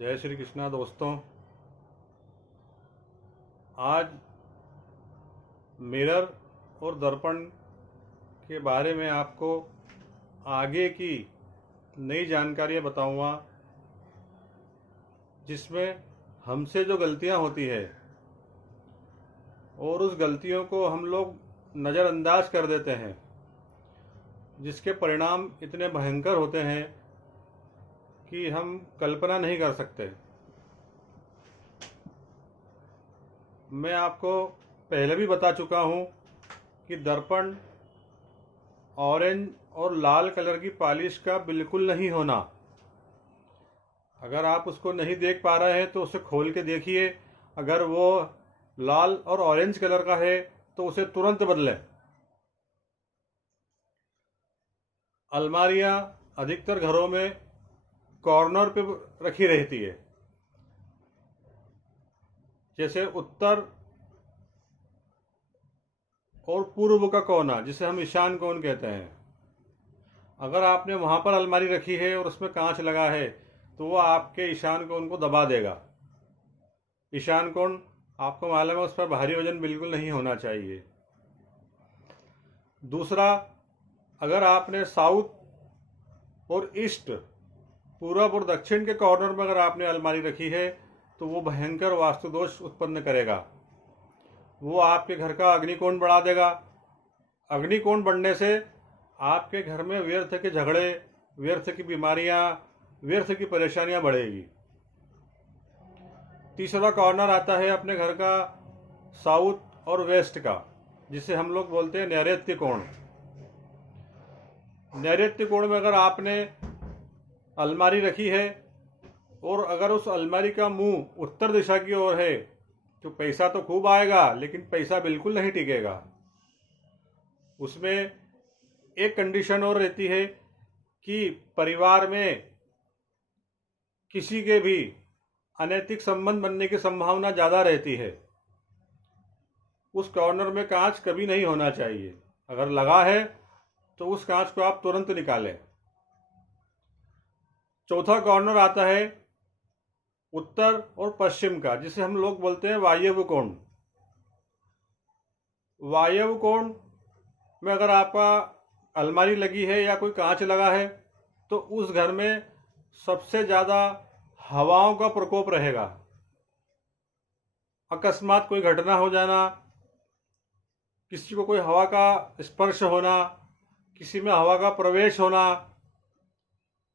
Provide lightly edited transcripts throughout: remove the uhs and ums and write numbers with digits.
जय श्री कृष्णा दोस्तों। आज मिरर और दर्पण के बारे में आपको आगे की नई जानकारियाँ बताऊंगा, जिसमें हमसे जो गलतियां होती है और उस गलतियों को हम लोग नज़रअंदाज कर देते हैं, जिसके परिणाम इतने भयंकर होते हैं कि हम कल्पना नहीं कर सकते। मैं आपको पहले भी बता चुका हूँ कि दर्पण ऑरेंज और लाल कलर की पॉलिश का बिल्कुल नहीं होना। अगर आप उसको नहीं देख पा रहे हैं तो उसे खोल के देखिए। अगर वो लाल और ऑरेंज कलर का है तो उसे तुरंत बदलें। अलमारियाँ अधिकतर घरों में कॉर्नर पे रखी रहती है, जैसे उत्तर और पूर्व का कोना, जिसे हम ईशान कोण कहते हैं। अगर आपने वहाँ पर अलमारी रखी है और उसमें कांच लगा है तो वो आपके ईशान कोण को दबा देगा। ईशान कोण आपको मालूम है, उस पर भारी वजन बिल्कुल नहीं होना चाहिए। दूसरा, अगर आपने साउथ और ईस्ट, पूरब और दक्षिण के कॉर्नर में अगर आपने अलमारी रखी है तो वो भयंकर वास्तु दोष उत्पन्न करेगा। वो आपके घर का अग्निकोण बढ़ा देगा। अग्निकोण बढ़ने से आपके घर में व्यर्थ के झगड़े, व्यर्थ की बीमारियां, व्यर्थ की परेशानियां बढ़ेगी। तीसरा कॉर्नर आता है अपने घर का साउथ और वेस्ट का, जिसे हम लोग बोलते हैं नैऋत्य कोण। नैऋत्य कोण में अगर आपने अलमारी रखी है और अगर उस अलमारी का मुंह उत्तर दिशा की ओर है तो पैसा तो खूब आएगा, लेकिन पैसा बिल्कुल नहीं टिकेगा। उसमें एक कंडीशन और रहती है कि परिवार में किसी के भी अनैतिक संबंध बनने की संभावना ज़्यादा रहती है। उस कॉर्नर में कांच कभी नहीं होना चाहिए। अगर लगा है तो उस कांच को आप तुरंत निकालें। चौथा कॉर्नर आता है उत्तर और पश्चिम का, जिसे हम लोग बोलते हैं वायव्य कोण। वायव्य कोण में अगर आपका अलमारी लगी है या कोई कांच लगा है तो उस घर में सबसे ज़्यादा हवाओं का प्रकोप रहेगा। अकस्मात कोई घटना हो जाना, किसी को कोई हवा का स्पर्श होना, किसी में हवा का प्रवेश होना।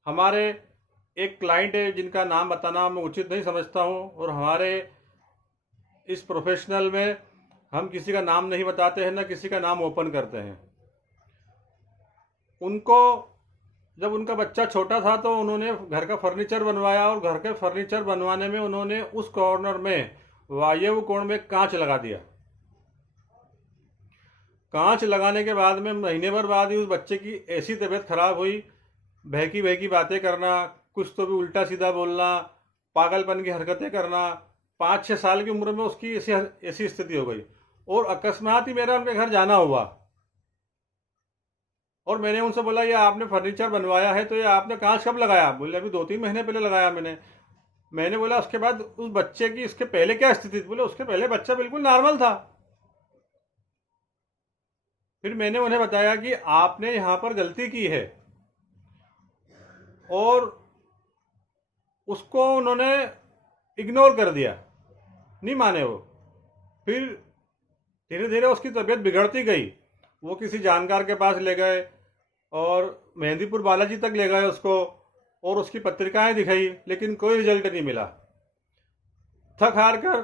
हमारे एक क्लाइंट है जिनका नाम बताना मैं उचित नहीं समझता हूँ, और हमारे इस प्रोफेशनल में हम किसी का नाम नहीं बताते हैं, ना किसी का नाम ओपन करते हैं। उनको जब उनका बच्चा छोटा था तो उन्होंने घर का फर्नीचर बनवाया, और घर के फर्नीचर बनवाने में उन्होंने उस कॉर्नर में वायव्य कोण में कांच लगा दिया। कांच लगाने के बाद में महीने भर बाद ही उस बच्चे की ऐसी तबीयत खराब हुई, बहकी बहकी बातें करना, कुछ तो भी उल्टा सीधा बोलना, पागलपन की हरकतें करना। 5-6 साल की उम्र में उसकी ऐसी स्थिति हो गई, और अकस्मात ही मेरा उनके घर जाना हुआ। और मैंने उनसे बोला, ये आपने फर्नीचर बनवाया है तो ये आपने कांच कब लगाया? बोले अभी 2-3 महीने पहले लगाया मैंने बोला उसके बाद उस बच्चे की इसके पहले क्या स्थिति थी? बोले उसके पहले बच्चा बिल्कुल नॉर्मल था। फिर मैंने उन्हें बताया कि आपने यहाँ पर गलती की है, और उसको उन्होंने इग्नोर कर दिया, नहीं माने वो। फिर धीरे धीरे उसकी तबीयत बिगड़ती गई। वो किसी जानकार के पास ले गए और मेहंदीपुर बालाजी तक ले गए उसको, और उसकी पत्रिकाएं दिखाई, लेकिन कोई रिजल्ट नहीं मिला। थक हार कर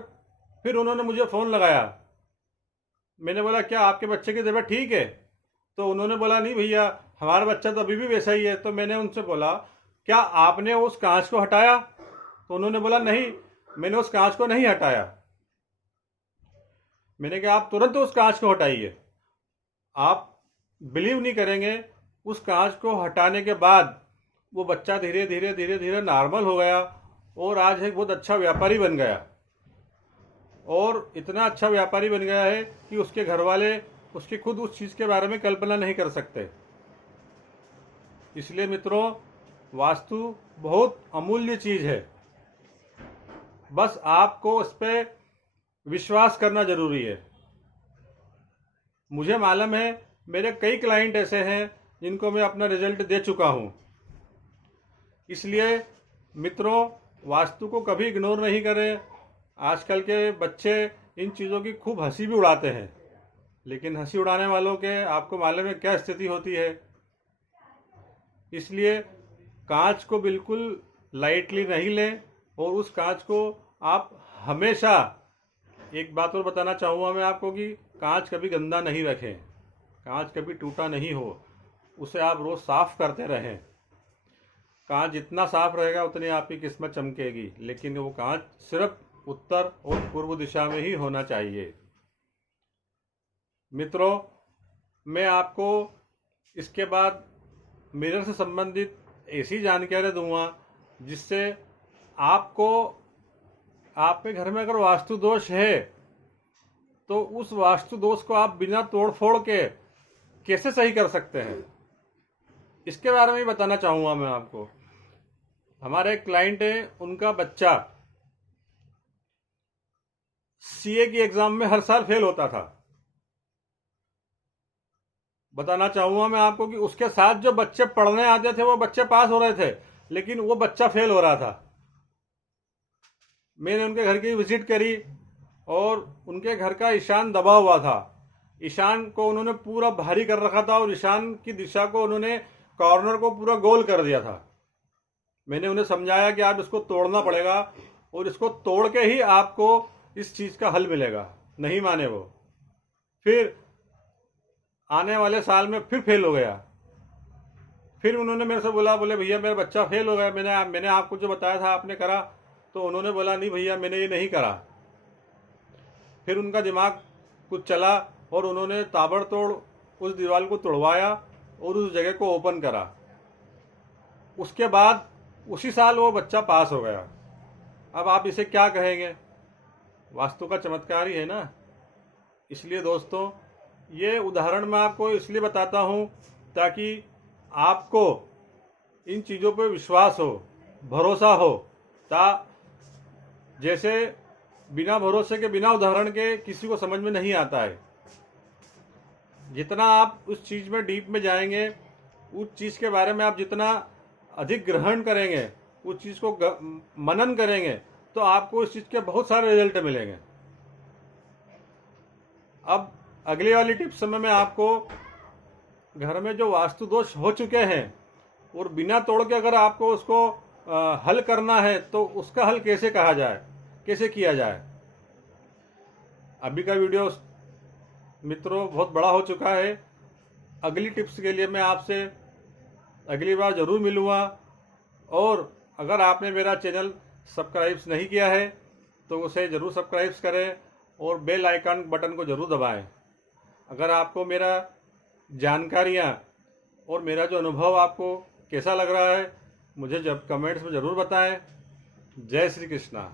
फिर उन्होंने मुझे फ़ोन लगाया। मैंने बोला क्या आपके बच्चे की तबीयत ठीक है? तो उन्होंने बोला नहीं भैया, हमारा बच्चा तो अभी भी वैसा ही है। तो मैंने उनसे बोला क्या आपने उस कांच को हटाया? तो उन्होंने बोला नहीं, मैंने उस कांच को नहीं हटाया। मैंने कहा आप तुरंत उस कांच को हटाइए। आप बिलीव नहीं करेंगे, उस कांच को हटाने के बाद वो बच्चा धीरे धीरे धीरे धीरे नॉर्मल हो गया, और आज एक बहुत अच्छा व्यापारी बन गया। और इतना अच्छा व्यापारी बन गया है कि उसके घर वाले उसकी खुद उस चीज़ के बारे में कल्पना नहीं कर सकते। इसलिए मित्रों, वास्तु बहुत अमूल्य चीज़ है। बस आपको उस पर विश्वास करना ज़रूरी है। मुझे मालूम है, मेरे कई क्लाइंट ऐसे हैं जिनको मैं अपना रिजल्ट दे चुका हूँ। इसलिए मित्रों, वास्तु को कभी इग्नोर नहीं करें। आजकल के बच्चे इन चीज़ों की खूब हंसी भी उड़ाते हैं, लेकिन हंसी उड़ाने वालों के आपको मालूम है क्या स्थिति होती है। इसलिए कांच को बिल्कुल लाइटली नहीं लें, और उस कांच को आप हमेशा, एक बात और बताना चाहूँगा मैं आपको कि कांच कभी गंदा नहीं रखें, कांच कभी टूटा नहीं हो, उसे आप रोज़ साफ करते रहें। कांच जितना साफ रहेगा उतनी आपकी किस्मत चमकेगी, लेकिन वो कांच सिर्फ उत्तर और पूर्व दिशा में ही होना चाहिए। मित्रों, मैं आपको इसके बाद मिरर से संबंधित ऐसी जानकारी दूंगा जिससे आपको, आपके घर में अगर वास्तु दोष है तो उस वास्तु दोष को आप बिना तोड़ फोड़ के कैसे सही कर सकते हैं, इसके बारे में ही बताना चाहूँगा मैं आपको। हमारे एक क्लाइंट है, उनका बच्चा सीए की एग्जाम में हर साल फेल होता था। बताना चाहूँगा मैं आपको कि उसके साथ जो बच्चे पढ़ने आते थे वो बच्चे पास हो रहे थे, लेकिन वो बच्चा फेल हो रहा था। मैंने उनके घर की विजिट करी और उनके घर का ईशान दबा हुआ था। ईशान को उन्होंने पूरा भारी कर रखा था और ईशान की दिशा को उन्होंने, कॉर्नर को पूरा गोल कर दिया था। मैंने उन्हें समझाया कि आप इसको तोड़ना पड़ेगा और इसको तोड़ के ही आपको इस चीज़ का हल मिलेगा। नहीं माने वो, फिर आने वाले साल में फिर फेल हो गया। फिर उन्होंने मेरे से बोले भैया मेरा बच्चा फेल हो गया, मैंने आपको जो बताया था आपने करा? तो उन्होंने बोला नहीं भैया मैंने ये नहीं करा। फिर उनका दिमाग कुछ चला और उन्होंने ताबड़तोड़ उस दीवार को तोड़वाया और उस जगह को ओपन करा। उसके बाद उसी साल वो बच्चा पास हो गया। अब आप इसे क्या कहेंगे? वास्तु का चमत्कार ही है ना। इसलिए दोस्तों, ये उदाहरण मैं आपको इसलिए बताता हूँ ताकि आपको इन चीज़ों पर विश्वास हो, भरोसा हो। जैसे बिना भरोसे के, बिना उदाहरण के किसी को समझ में नहीं आता है। जितना आप उस चीज़ में डीप में जाएंगे, उस चीज़ के बारे में आप जितना अधिक ग्रहण करेंगे, उस चीज़ को मनन करेंगे, तो आपको इस चीज़ के बहुत सारे रिजल्ट मिलेंगे। अब अगली वाली टिप्स में मैं आपको घर में जो वास्तु दोष हो चुके हैं और बिना तोड़ के अगर आपको उसको हल करना है तो उसका हल कैसे कहा जाए, कैसे किया जाए। अभी का वीडियो मित्रों बहुत बड़ा हो चुका है। अगली टिप्स के लिए मैं आपसे अगली बार ज़रूर मिलूँगा। और अगर आपने मेरा चैनल सब्सक्राइब नहीं किया है तो उसे ज़रूर सब्सक्राइब करें और बेल आइकन बटन को ज़रूर दबाएं। अगर आपको मेरा जानकारियाँ और मेरा जो अनुभव आपको कैसा लग रहा है, मुझे जब कमेंट्स में ज़रूर बताएं। जय श्री कृष्णा।